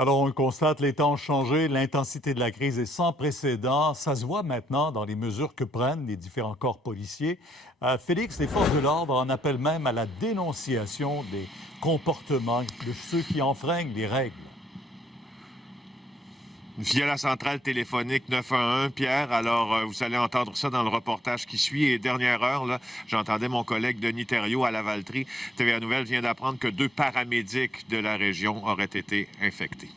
Alors, on constate, les temps ont changé, l'intensité de la crise est sans précédent. Ça se voit maintenant dans les mesures que prennent les différents corps policiers. Félix, les forces de l'ordre en appellent même à la dénonciation des comportements de ceux qui enfreignent les règles. Via la centrale téléphonique 911, Pierre. Alors, vous allez entendre ça dans le reportage qui suit. Et dernière heure, là, j'entendais mon collègue Denis Thériault à Lavaltrie. TVA Nouvelle vient d'apprendre que 2 paramédics de la région auraient été infectés.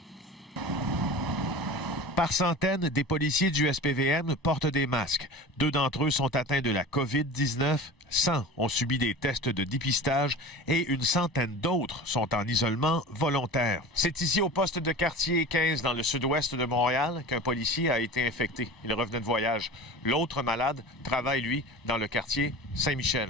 Par centaines, des policiers du SPVM portent des masques. 2 d'entre eux sont atteints de la COVID-19. 100 ont subi des tests de dépistage et une centaine d'autres sont en isolement volontaire. C'est ici au poste de quartier 15 dans le sud-ouest de Montréal qu'un policier a été infecté. Il revenait de voyage. L'autre malade travaille, lui, dans le quartier Saint-Michel.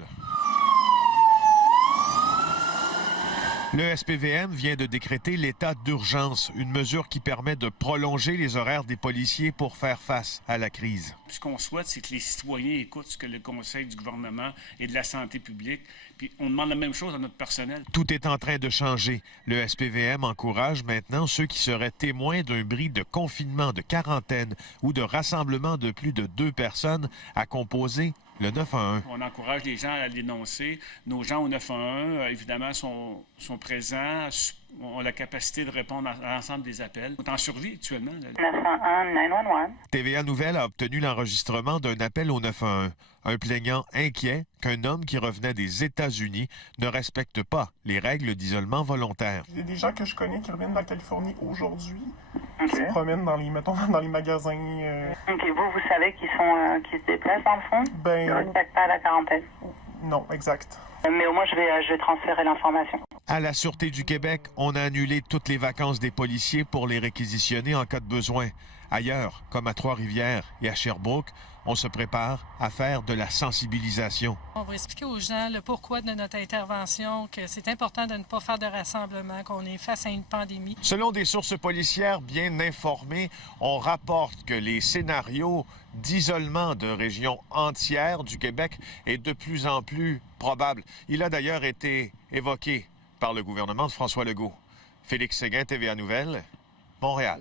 Le SPVM vient de décréter l'état d'urgence, une mesure qui permet de prolonger les horaires des policiers pour faire face à la crise. Ce qu'on souhaite, c'est que les citoyens écoutent ce que le Conseil du gouvernement et de la santé publique. Puis on demande la même chose à notre personnel. Tout est en train de changer. Le SPVM encourage maintenant ceux qui seraient témoins d'un bris de confinement, de quarantaine ou de rassemblement de plus de 2 personnes à composer le 911. On encourage les gens à l'énoncer. Nos gens au 911, évidemment, sont présents, ont la capacité de répondre à l'ensemble des appels. On est en survie actuellement. 911, 911. TVA Nouvelle a obtenu l'enregistrement d'un appel au 911. Un plaignant inquiet qu'un homme qui revenait des États-Unis ne respecte pas les règles d'isolement volontaire. Il y a des gens que je connais qui reviennent de la Californie aujourd'hui, OK. qui se promènent dans les, mettons, dans les magasins. OK, vous savez qu'ils se déplacent dans le fond? Ils ne Ben, respectent pas la quarantaine. non, exact. Mais au moins, je vais transférer l'information. À la Sûreté du Québec, on a annulé toutes les vacances des policiers pour les réquisitionner en cas de besoin. Ailleurs, comme à Trois-Rivières et à Sherbrooke, on se prépare à faire de la sensibilisation. On va expliquer aux gens le pourquoi de notre intervention, que c'est important de ne pas faire de rassemblement, qu'on est face à une pandémie. Selon des sources policières bien informées, on rapporte que les scénarios d'isolement de régions entières du Québec est de plus en plus probable. Il a d'ailleurs été évoqué par le gouvernement de François Legault. Félix Séguin, TVA Nouvelle, Montréal.